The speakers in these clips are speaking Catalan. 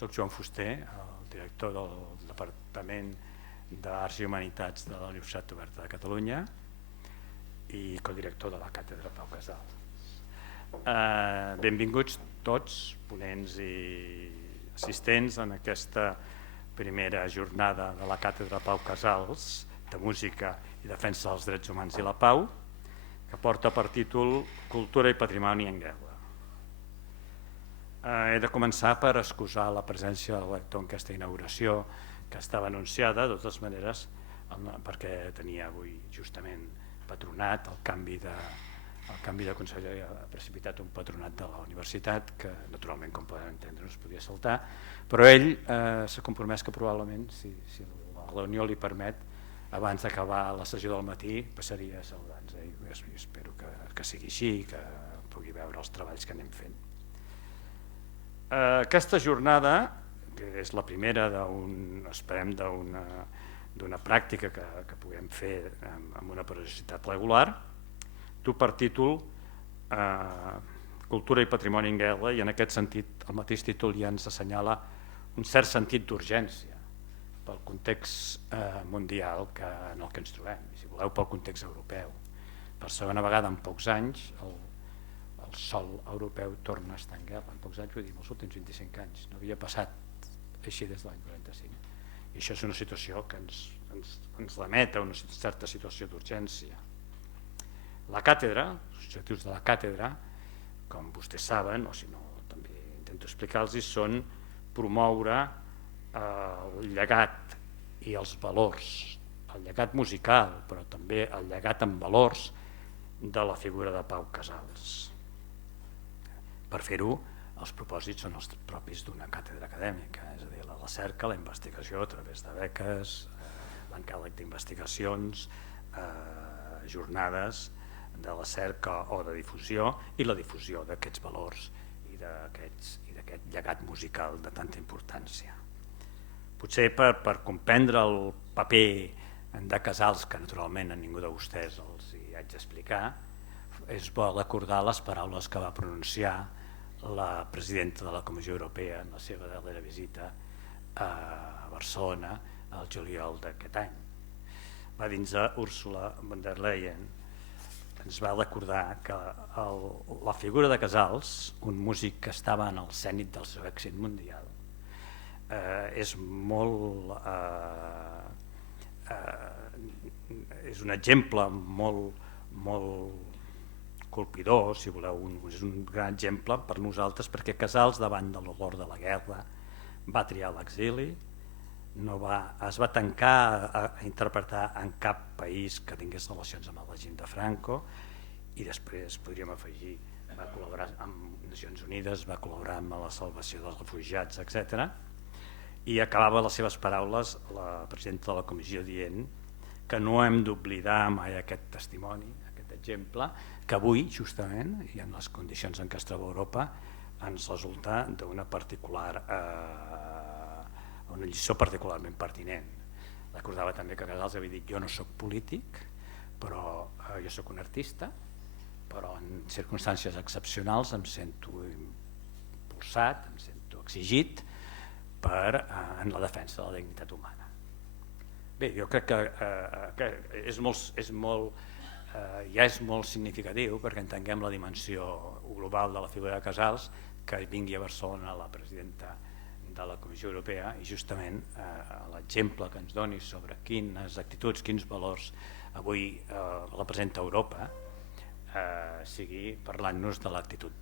Soc Joan Fuster, el director del Departament d'Arts i Humanitats de la Universitat Oberta de Catalunya i codirector de la Càtedra Pau Casals. Benvinguts tots, ponents i assistents, en aquesta primera jornada de la Càtedra Pau Casals de Música i Defensa dels Drets Humans i la Pau, que porta per títol Cultura i Patrimoni en Guerra. He de començar per excusar la presència del lector en aquesta inauguració, que estava anunciada, de totes maneres, perquè tenia avui justament patronat, el canvi de conseller ha precipitat un patronat de la universitat, que naturalment, com podem entendre, no es podia saltar, però ell s'ha compromès que probablement, si la reunió li permet, abans d'acabar la sessió del matí, passaria a saludar-nos. Espero que sigui així i que pugui veure els treballs que anem fent. Aquesta jornada, que és la primera esperem d'una pràctica que puguem fer amb una periodicitat regular, du per títol Cultura i Patrimoni en Guerra, i en aquest sentit el mateix títol ja ens assenyala un cert sentit d'urgència pel context mundial en el que ens trobem, i si voleu pel context europeu. Per segona vegada en pocs anys el sòl europeu torna a estar en guerra. En pocs anys, vull dir, els últims 25 anys. No havia passat així des de l'any 45. I això és una situació que ens remet a una certa situació d'urgència. La càtedra, els objectius de la càtedra, com vostès saben, o si no també intento explicar-los, són promoure el llegat i els valors, el llegat musical, però també el llegat en valors de la figura de Pau Casals. Per fer-ho, els propòsits són els propis d'una càtedra acadèmica, és a dir, la recerca, la investigació a través de beques, l'encàrrec d'investigacions, jornades de recerca o de difusió i la difusió d'aquests valors i d'aquest llegat musical de tanta importància. Potser per comprendre el paper de Casals, que naturalment a ningú de vostès els hi haig d'explicar, és bo recordar les paraules que va pronunciar la presidenta de la Comissió Europea en la seva darrera visita a Barcelona al juliol d'aquest any. Va dir-nos Ursula von der Leyen, ens va recordar que la figura de Casals, un músic que estava en el zènit del seu èxit mundial, és un exemple molt colpidor, si voleu, és un gran exemple per nosaltres, perquè Casals, davant de l'horror de la guerra, va triar l'exili, es va tancar a interpretar en cap país que tingués relacions amb el règim de Franco, i després podríem afegir, va col·laborar amb Nacions Unides, va col·laborar amb la salvació dels refugiats, etc. I acabava les seves paraules la presidenta de la comissió dient que no hem d'oblidar mai aquest testimoni, aquest exemple, que avui, justament, i en les condicions en què es troba Europa, ens resulta d'una lliçó particularment pertinent. Recordava també que Casals havia dit: jo no soc polític, però jo soc un artista, però en circumstàncies excepcionals em sento impulsat, em sento exigit en la defensa de la dignitat humana. Bé, jo crec que ja és molt significatiu perquè entenguem la dimensió global de la figura de Casals, que vingui a Barcelona la presidenta de la Comissió Europea i justament l'exemple que ens doni sobre quines actituds, quins valors avui representa Europa, sigui parlant-nos de l'actitud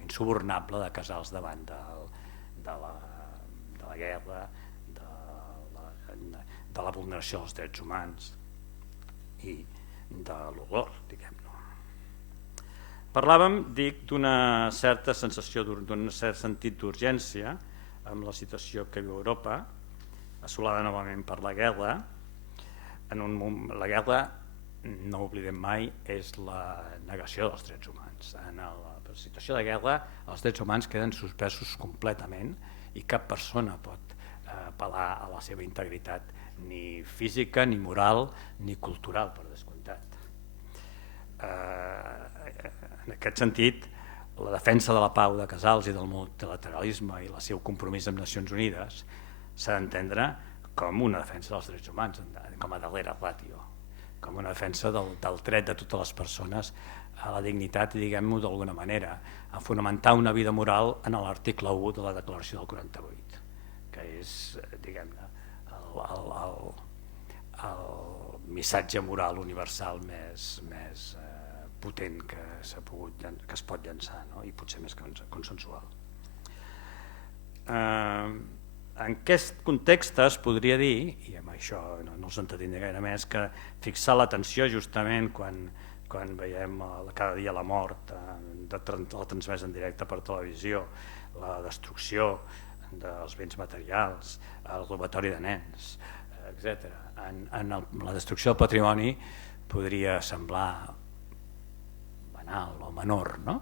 insubornable de Casals davant de la guerra, de la vulneració dels drets humans i de l'horror, diguem-ne. Parlàvem, dic, d'una certa sensació, d'un cert sentit d'urgència amb la situació que viu Europa, assolada novament per la guerra. La guerra, no oblidem mai, és la negació dels drets humans. En la situació de guerra els drets humans queden suspesos completament i cap persona pot apel·lar a la seva integritat ni física, ni moral, ni cultural, per descomptat. En aquest sentit, la defensa de la pau de Casals i del multilateralisme i el seu compromís amb Nacions Unides s'ha d'entendre com una defensa dels drets humans, com a darrera ràtio, com una defensa del dret de totes les persones a la dignitat, diguem-ho d'alguna manera, a fonamentar una vida moral en l'article 1 de la Declaració del 48, que és, diguem-ne, el missatge moral universal més potent que es pot llançar, no? I potser més consensual. En aquest context es podria dir, i amb això no els entretindré gaire més, que fixar l'atenció justament quan veiem cada dia la mort, la transmesa en directe per televisió, la destrucció dels béns materials, el robatori de nens, etc. En la destrucció del patrimoni podria semblar banal o menor, no?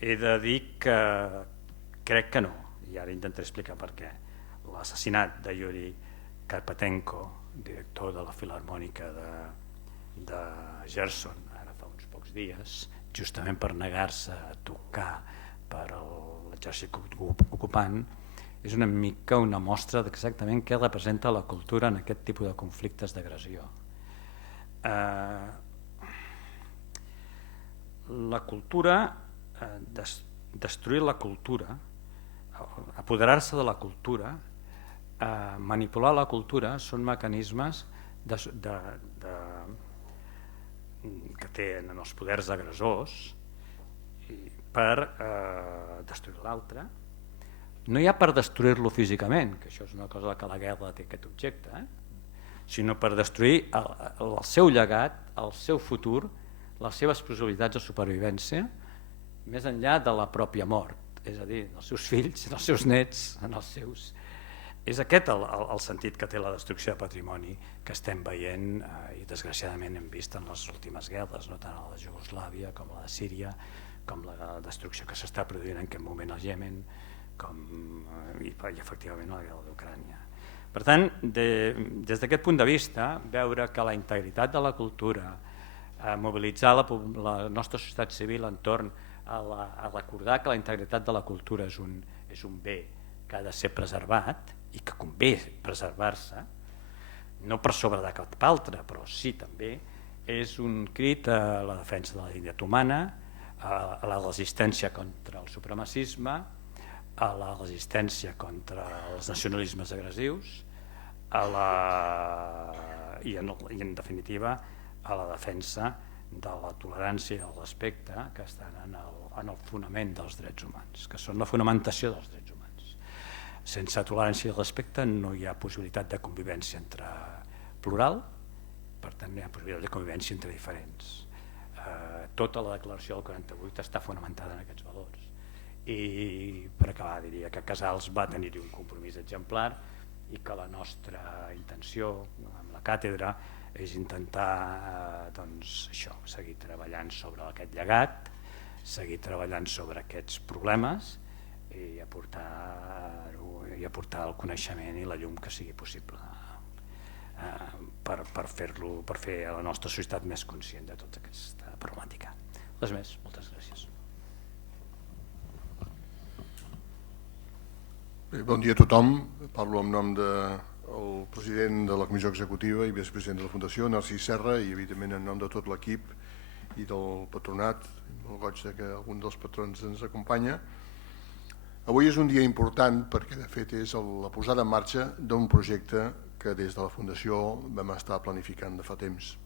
He de dir que crec que no, i ara intentaré explicar per què. L'assassinat de Yuri Karpatenko, director de la Filharmònica de Gerson, ara fa uns pocs dies, justament per negar-se a tocar per l'exèrcit ocupant, és una mica una mostra d'exactament què representa la cultura en aquest tipus de conflictes d'agressió. La cultura, destruir la cultura, apoderar-se de la cultura, manipular la cultura són mecanismes que tenen els poders agressors per destruir l'altre. No ja per destruir-lo físicament, que això és una cosa que la guerra té aquest objecte, sinó per destruir el seu llegat, el seu futur, les seves possibilitats de supervivència, més enllà de la pròpia mort, és a dir, els seus fills, els seus nets, els seus... És aquest el sentit que té la destrucció de patrimoni que estem veient i desgraciadament hem vist en les últimes guerres, no tant a la de Jugoslàvia com la de Síria, com la destrucció que s'està produint en aquest moment al Iemen i efectivament la guerra d'Ucrània. Per tant, des d'aquest punt de vista, veure que la integritat de la cultura, mobilitzar la nostra societat civil entorn a recordar que la integritat de la cultura és un bé que ha de ser preservat i que convé preservar-se, no per sobre de cap altre, però sí també, és un crit a la defensa de la dignitat humana, a la resistència contra el supremacisme, a la resistència contra els nacionalismes agressius i en definitiva a la defensa de la tolerància i el respecte que estan en el fonament dels drets humans, que són la fonamentació dels drets humans. Sense tolerància i respecte no hi ha possibilitat de convivència plural, per tant no hi ha possibilitat de convivència entre diferents. Tota la declaració del 48 està fonamentada en aquests valors. I per acabar diria que Casals va tenir-hi un compromís exemplar i que la nostra intenció amb la càtedra és intentar seguir treballant sobre aquest llegat, seguir treballant sobre aquests problemes i aportar el coneixement i la llum que sigui possible per fer a la nostra societat més conscient de tota aquesta problemàtica. Res més, moltes gràcies. Bon dia a tothom. Parlo en nom del president de la Comissió Executiva i vicepresident de la Fundació, Narcís Serra, i evidentment en nom de tot l'equip i del patronat, molt goig que algun dels patrons ens acompanya. Avui és un dia important perquè de fet és la posada en marxa d'un projecte que des de la Fundació vam estar planificant de fa temps.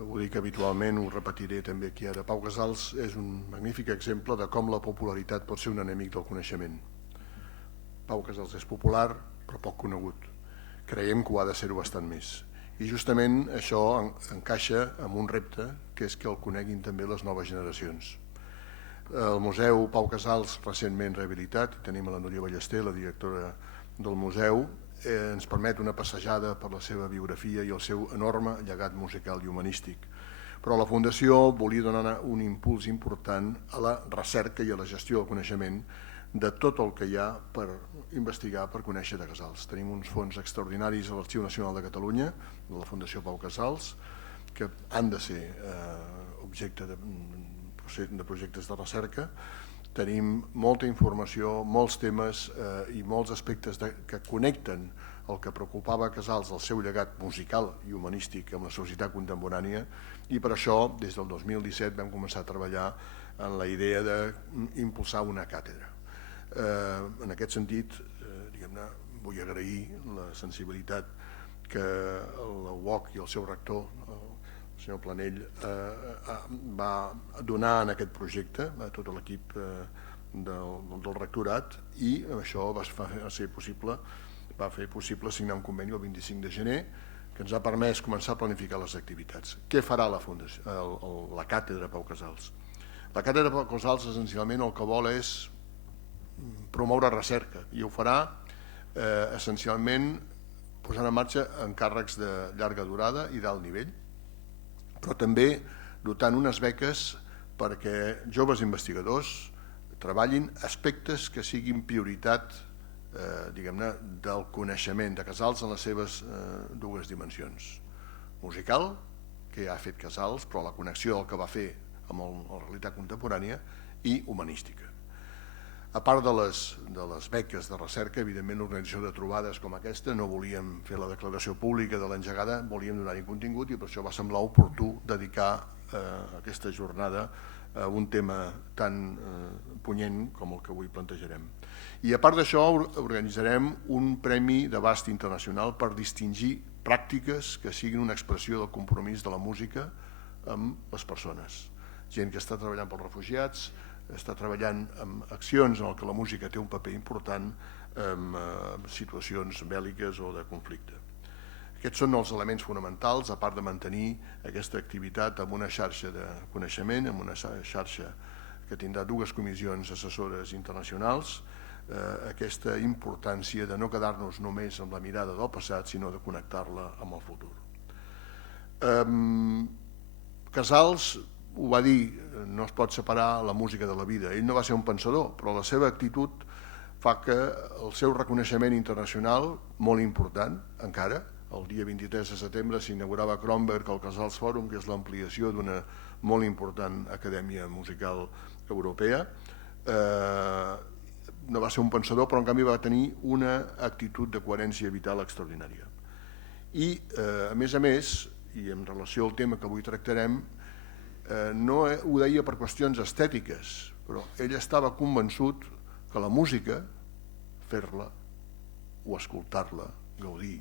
Ho dic habitualment, ho repetiré també aquí ara. Pau Casals és un magnífic exemple de com la popularitat pot ser un enemic del coneixement. Pau Casals és popular però poc conegut. Creiem que ho ha de ser-ho bastant més. I justament això encaixa amb un repte que és que el coneguin també les noves generacions. El Museu Pau Casals, recentment rehabilitat, tenim a la Núria Ballester, la directora del museu, ens permet una passejada per la seva biografia i el seu enorme llegat musical i humanístic. Però la Fundació volia donar un impuls important a la recerca i a la gestió del coneixement de tot el que hi ha per investigar, per conèixer de Casals. Tenim uns fons extraordinaris a l'Arxiu Nacional de Catalunya, de la Fundació Pau Casals, que han de ser objecte projectes de recerca. Tenim molta informació, molts temes i molts aspectes que connecten el que preocupava a Casals, el seu llegat musical i humanístic amb la societat contemporània, i per això, des del 2017, vam començar a treballar en la idea d'impulsar una càtedra. En aquest sentit, diguem-ne, vull agrair la sensibilitat que la UOC i el seu rector, el senyor Planell, va donar en aquest projecte a tot l'equip del rectorat, i això va fer possible signar un conveni el 25 de gener que ens ha permès començar a planificar les activitats. Què farà la càtedra Pau Casals? La càtedra Pau Casals essencialment el que vol és promoure recerca, i ho farà essencialment posant en marxa encàrrecs de llarga durada i d'alt nivell, però també dotant unes beques perquè joves investigadors treballin aspectes que siguin prioritat del coneixement de Casals en les seves dues dimensions. Musical, que ha fet Casals, però la connexió del que va fer amb la realitat contemporània, i humanística. A part de les beques de recerca, evidentment l'organització de trobades com aquesta no volíem fer la declaració pública de l'engegada, volíem donar-hi contingut, i per això va semblar oportú dedicar aquesta jornada a un tema tan punyent com el que avui plantejarem. I a part d'això organitzarem un premi d'abast internacional per distingir pràctiques que siguin una expressió del compromís de la música amb les persones. Gent que està treballant pels refugiats, està treballant en accions en què la música té un paper important en situacions bèl·liques o de conflicte. Aquests són els elements fonamentals, a part de mantenir aquesta activitat amb una xarxa de coneixement, amb una xarxa que tindrà dues comissions assessores internacionals, aquesta importància de no quedar-nos només amb la mirada del passat, sinó de connectar-la amb el futur. Casals ho va dir, no es pot separar la música de la vida. Ell no va ser un pensador, però la seva actitud fa que el seu reconeixement internacional, molt important encara, el dia 23 de setembre s'inaugurava a Kronberg el Casals Fòrum, que és l'ampliació d'una molt important acadèmia musical europea. No va ser un pensador, però en canvi va tenir una actitud de coherència vital extraordinària. I, a més, i en relació al tema que avui tractarem, no ho deia per qüestions estètiques, però ell estava convençut que la música, fer-la o escoltar-la, gaudir,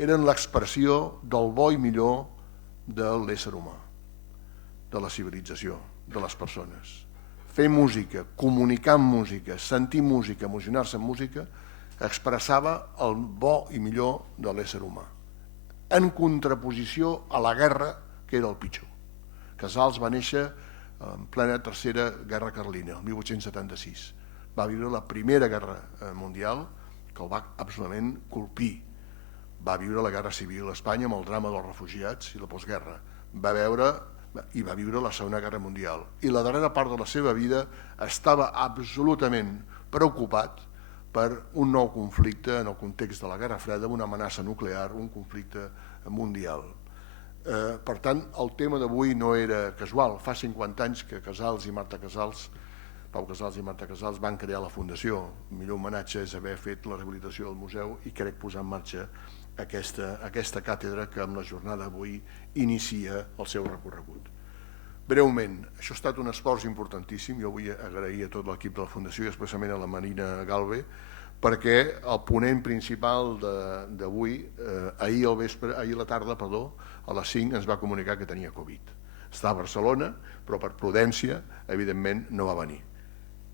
eren l'expressió del bo i millor de l'ésser humà, de la civilització, de les persones. Fer música, comunicar amb música, sentir música, emocionar-se amb música, expressava el bo i millor de l'ésser humà, en contraposició a la guerra, que era el pitjor. Casals va néixer en plena Tercera Guerra Carlina, el 1876. Va viure la Primera Guerra Mundial, que el va absolutament colpir. Va viure la Guerra Civil a Espanya amb el drama dels refugiats i la postguerra. Va viure la Segona Guerra Mundial. I la darrera part de la seva vida estava absolutament preocupat per un nou conflicte en el context de la Guerra Freda, una amenaça nuclear, un conflicte mundial. Per tant, el tema d'avui no era casual. Fa 50 anys que Pau Casals i Marta Casals van crear la Fundació. El millor homenatge és haver fet la rehabilitació del museu i crec posar en marxa aquesta càtedra que amb la jornada d'avui inicia el seu recorregut. Breument, això ha estat un esforç importantíssim. Jo vull agrair a tot l'equip de la Fundació i especialment a la Marina Galve, perquè el ponent principal d'avui, ahir a la tarda, a les 5, ens va comunicar que tenia Covid. Està a Barcelona, però per prudència, evidentment, no va venir.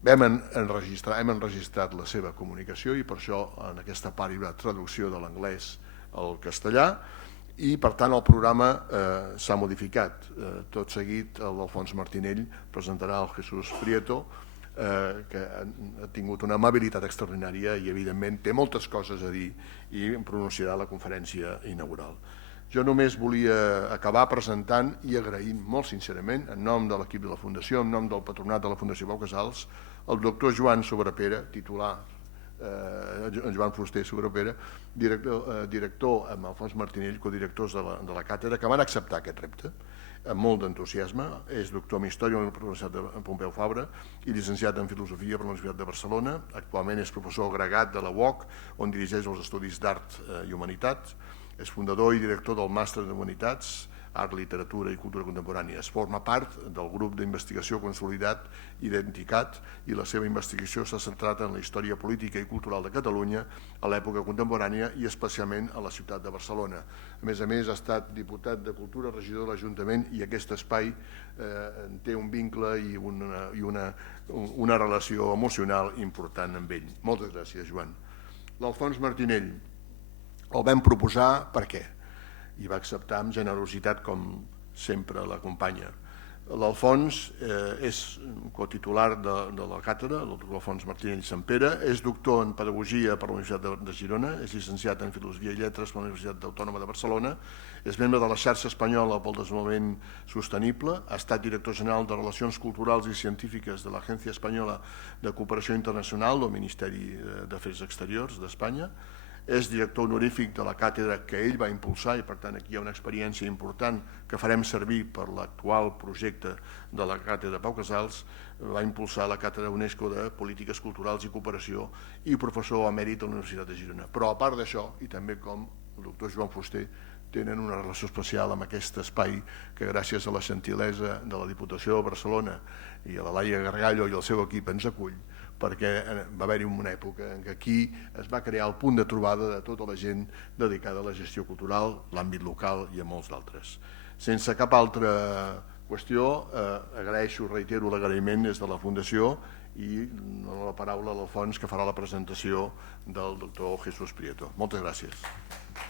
Hem enregistrat la seva comunicació i per això en aquesta part hi haurà traducció de l'anglès al castellà i per tant el programa s'ha modificat. Tot seguit l'Alfons Martinell presentarà el Jesús Prieto, que ha tingut una amabilitat extraordinària i evidentment té moltes coses a dir i pronunciarà la conferència inaugural. Jo només volia acabar presentant i agraint molt sincerament, en nom de l'equip de la Fundació, en nom del patronat de la Fundació Pau Casals, el doctor Joan Sobrepera, titular, Joan Fuster Sobrepera, director amb Alfons Martinell, codirectors de la càtedra, que van acceptar aquest repte. amb molt d'entusiasme. És doctor en Història per la Universitat de Pompeu Fabra i llicenciat en Filosofia per la Universitat de Barcelona. Actualment és professor agregat de la UOC, on dirigeix els estudis d'Art i Humanitats. És fundador i director del Màster en Humanitats, Art, Literatura i Cultura Contemporània. Es forma part del grup d'investigació consolidat Identicat i la seva investigació s'ha centrat en la història política i cultural de Catalunya a l'època contemporània i especialment a la ciutat de Barcelona. A més, ha estat diputat de Cultura, regidor de l'Ajuntament i aquest espai té un vincle i una relació emocional important amb ell. Moltes gràcies, Joan. L'Alfons Martinell el vam proposar per què? I va acceptar amb generositat, com sempre l'acompanya. L'Alfons és cotitular de la càtedra, el doctor Alfons Martinell Sampere, és doctor en Pedagogia per la Universitat de Girona, és llicenciat en Filosofia i Lletres per la Universitat Autònoma de Barcelona, és membre de la Xarxa Espanyola pel Desenvolupament Sostenible, ha estat director general de Relacions Culturals i Científiques de l'Agència Espanyola de Cooperació Internacional del Ministeri d'Afers Exteriors d'Espanya, és director honorífic de la càtedra que ell va impulsar i per tant aquí hi ha una experiència important que farem servir per l'actual projecte de la càtedra Pau Casals. Va impulsar la càtedra UNESCO de Polítiques Culturals i Cooperació i professor emèrit a la Universitat de Girona. Però a part d'això, i també com el doctor Joan Fuster, tenen una relació especial amb aquest espai que gràcies a la gentilesa de la Diputació de Barcelona i a la Laia Gargallo i el seu equip ens acull, perquè va haver-hi una època en què aquí es va crear el punt de trobada de tota la gent dedicada a la gestió cultural, l'àmbit local i a molts d'altres. Sense cap altra qüestió, agraeixo, reitero l'agraïment des de la Fundació i la paraula a l'Alfons que farà la presentació del doctor Jesús Prieto. Moltes gràcies.